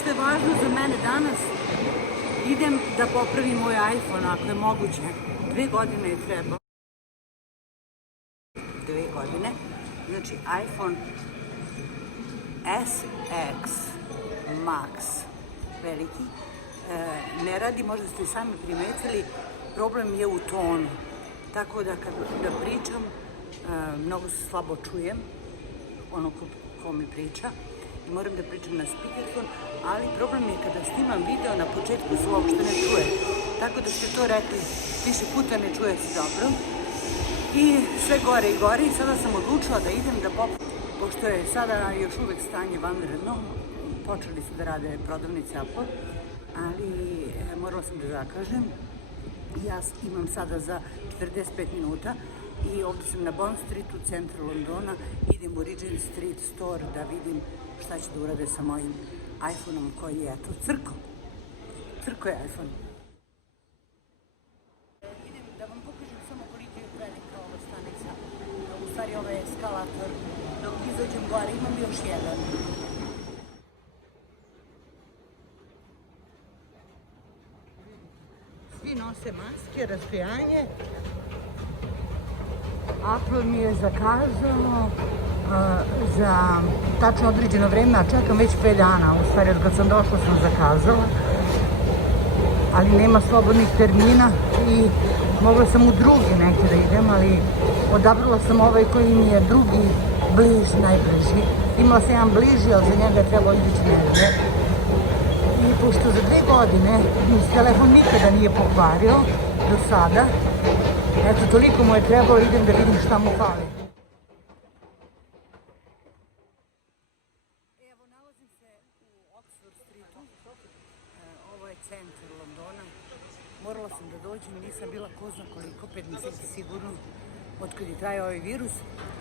što je važno za mene danas, idem da popravim moj iPhone ako je moguće. 2 godine je trebao. 2 godine. Znači iPhone SX Max veliki ne radi, možda ste i sami primetili, problem je u tonu. Tako da kada pričam, mnogo se slabo čujem, ono ko mi priča, i moram da pričam na speakerphone, ali problem je kada snimam video, na početku se uopšte ne čuje. Tako da ste to rekli, više puta ne čuje se dobro. I sve gore i gore, i sada sam odlučila da idem da popravim. Pošto je sada još uvek stanje vanredno, počeli su da rade prodavnice Apple, ali morala sam da zakažem. Ja imam sada za 45 minuta i ovdje sam na Bond Street u centru Londona. Idem u Regent Street Store da vidim šta će da urade sa mojim iPhone-om koji je, eto, crko. Crko je iPhone. Idem da vam pokažem samo koliko je velika ova stanica. U stvari ovaj eskalator. Dok izađem gore imam još jedan. Svi nose maske, rastojanje. Apple mi je zakazao za tačno određeno vreme, a čekam već 5 dana. U stvari, od kad sam došla sam zakazala, ali nema slobodnih termina i mogla sam u drugi neki da idem, ali odabrala sam ovaj koji mi je drugi bliži, najbliži. Imala sam jedan bliži, ali za njega je trebalo ići negdje. I pošto za 2 godine mi se telefon nikada nije pokvario do sada, eto, toliko mu je trebalo, idem da vidim šta mu fali. Evo, nalazim se u Oxford Streetu, ovo je centar Londona. Morala sam da dođem i nisam bila ko zna koliko, 5 mjeseci sigurno, otkad je trajao ovaj virus.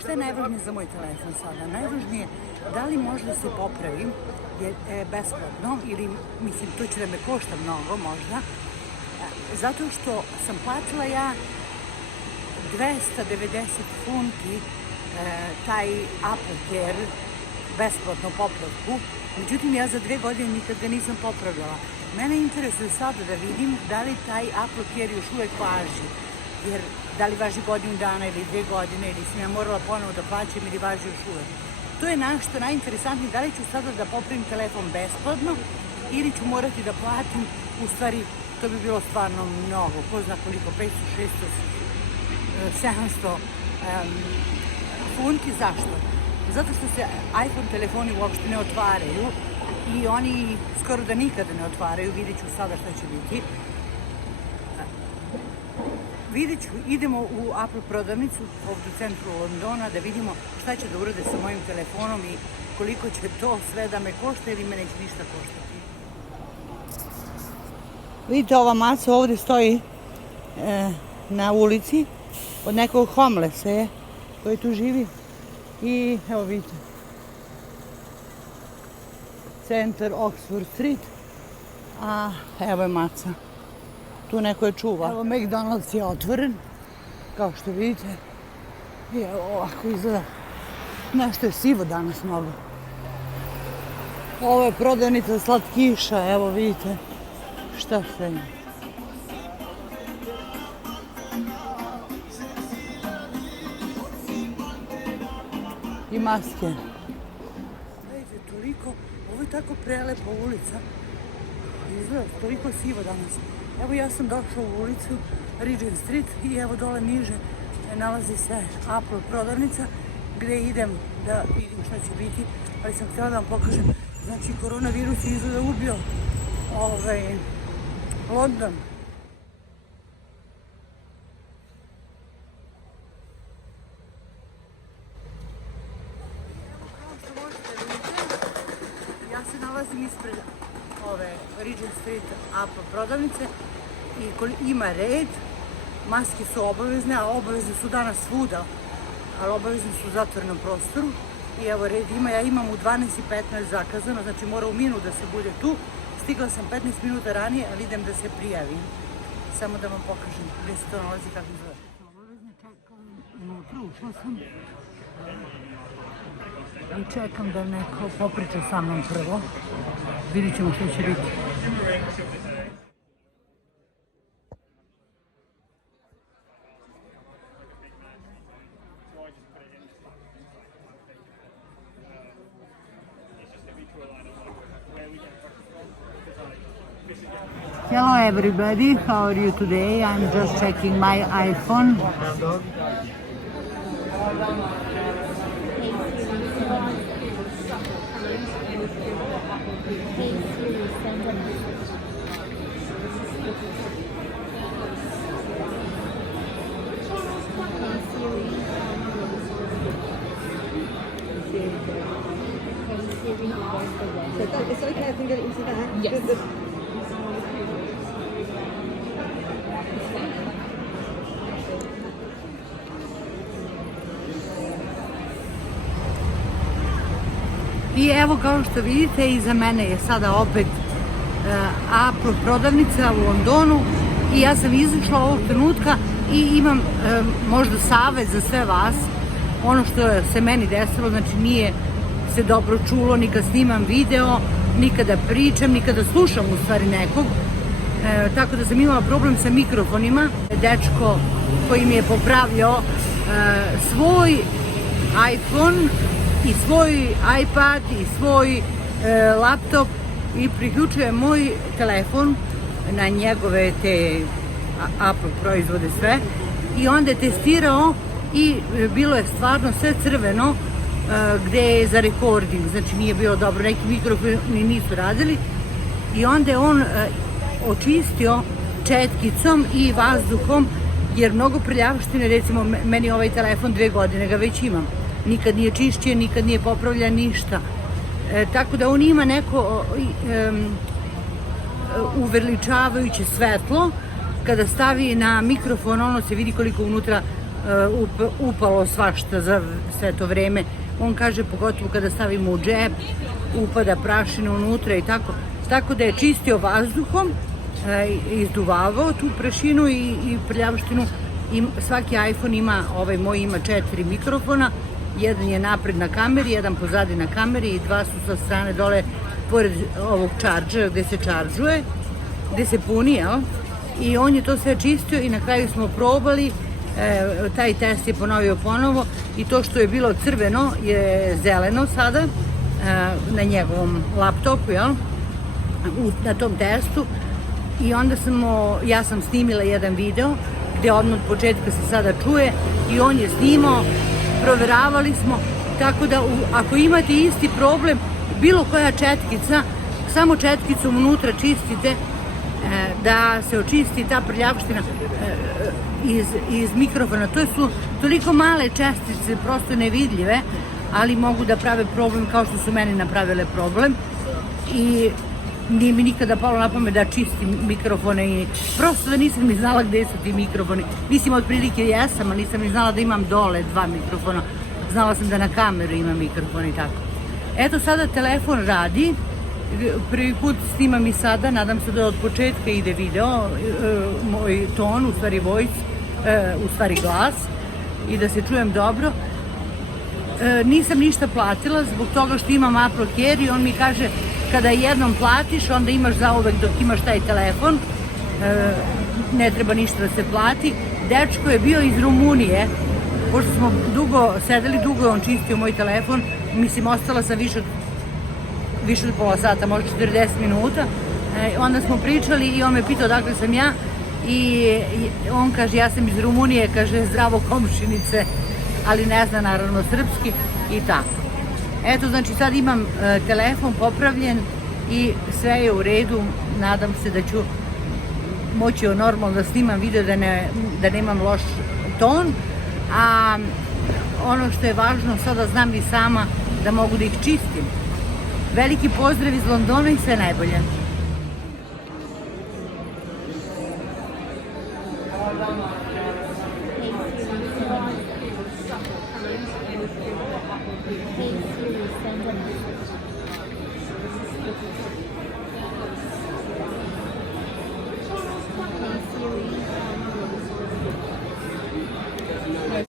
Šta je najvažnije za moj telefon sada? Najvažnije je da li može da se popravim, je besplatno, ili, mislim, to će da me košta mnogo možda, zato što sam platila ja 290 funti taj Apple Care besplatno popravku. Međutim, ja za 2 godine nikad ga nisam popravljala. Mene interesuje sada da vidim da li taj Apple Care još uvek važi. Jer da li važi godinu dana ili 2 godine, ili sam ja morala ponovo da plaćam ili važi još uvek. To je nešto najinteresantnije, da li ću sada da popravim telefon besplatno ili ću morati da platim, u stvari to bi bilo stvarno mnogo, ko zna koliko, 500, 600, 700 funti. Zašto? Zato što se iPhone telefoni uopšte ne otvaraju i oni skoro da nikada ne otvaraju, vidjet ću sada šta će biti. Vidjet ću, idemo u Apple prodavnicu ovdje u centru Londona da vidimo šta će da urade sa mojim telefonom i koliko će to sve da me košta ili me neće ništa koštati. Vidite, ova maca ovdje stoji na ulici od nekog homelessa je koji tu živi i evo vidite, centar Oxford Street, a evo je maca. Tu neko je čuva. Evo, McDonald's je otvoren, kao što vidite. I evo ovako izgleda. Nešto je sivo danas mnogo. Ovo je prodavnica slatkiša, evo vidite šta sve ima. I maske. Vidite, toliko, ovo je tako prelepa ulica. Izgleda toliko sivo danas. Evo, ja sam došla u ulicu Regent Street i evo dole niže nalazi se Apple prodavnica gdje idem da vidim šta će biti, ali sam htjela da vam pokažem. Znači, koronavirus je izgleda ubio London. Evo, kao što možete vidjeti, ja se nalazim ispred ove Regent Street Apple prodavnice i ima red, maske su obavezne, a obavezne su danas svuda, ali obavezne su u zatvorenom prostoru. I evo red ima, ja imam u 12:15 zakazano, znači mora u minut da se bude tu. Stigla sam 15 minuta ranije, ali idem da se prijavim. Samo da vam pokažem gdje se to nalazi, kako izgleda. Obavezne čekam unutra, ušla sam. I čekam da neko popriča sa mnom prvo. Vidit ćemo što će biti. Hello everybody, how are you today? I'm just checking my iPhone. It's okay, I can get it into there. Yes. I evo kao što vidite, iza mene je sada opet Apple prodavnica u Londonu i ja sam izašla ovog trenutka i imam možda savjet za sve vas. Ono što se meni desilo, znači nije se dobro čulo ni kad snimam video, ni kada pričam, ni kada slušam u stvari nekog. Tako da sam imala problem sa mikrofonima. Dečko koji mi je popravljao svoj iPhone i svoj iPad i svoj laptop i priključuje moj telefon na njegove te Apple proizvode sve i onda je testirao i bilo je stvarno sve crveno gde je za recording, znači nije bilo dobro, neki mikrofoni nisu radili i onda je on očistio četkicom i vazduhom jer mnogo prljavštine, recimo meni ovaj telefon 2 godine ga već imam, nikad nije čišćen, nikad nije popravljan, ništa. Tako da on ima neko uveličavajuće svetlo, kada stavi na mikrofon ono se vidi koliko unutra upalo svašta za sve to vreme. On kaže pogotovo kada stavimo u džep, upada prašina unutra i tako. Tako da je čistio vazduhom, izduvavao tu prašinu i prljavštinu. I svaki iPhone ima, ovaj moj ima 4 mikrofona, jedan je napred na kameri, jedan pozadi na kameri i 2 su sa strane dole pored ovog čarđera gde se čaržuje, gde se puni, jel? I on je to sve čistio i na kraju smo probali, taj test je ponovio ponovo i to što je bilo crveno je zeleno sada na njegovom laptopu, jel? Na tom testu i onda ja sam snimila jedan video gde odmah od početka se sada čuje i on je snimao, proveravali smo, tako da ako imate isti problem, bilo koja četkica, samo četkicom unutra čistite da se očisti ta prljavština iz mikrofona. To su toliko male čestice, prosto nevidljive, ali mogu da prave problem kao što su meni napravile problem i nije mi nikada palo na pamet da čistim mikrofone i prosto da nisam ni znala gde su ti mikrofoni. Mislim, otprilike jesam, ali nisam ni znala da imam dole 2 mikrofona. Znala sam da na kameru ima mikrofon i tako. Eto sada telefon radi, prvi put snimam i sada, nadam se da od početka ide video, moj ton, u stvari voice, u stvari glas i da se čujem dobro. Nisam ništa platila zbog toga što imam Apple Care i on mi kaže kada jednom platiš onda imaš zauvek dok imaš taj telefon, ne treba ništa da se plati. Dečko je bio iz Rumunije, pošto smo sedeli dugo, on čistio moj telefon, mislim ostala sam više od pola sata, možda 40 minuta, onda smo pričali i on me pitao odakle sam ja i on kaže ja sam iz Rumunije, kaže zdravo komšinice, ali ne zna naravno srpski i tako. Eto, znači sad imam telefon popravljen i sve je u redu, nadam se da ću moći normalno da snimam video, da nemam loš ton, a ono što je važno, sada znam i sama da mogu da ih čistim. Veliki pozdrav iz Londona i sve najbolje. Hey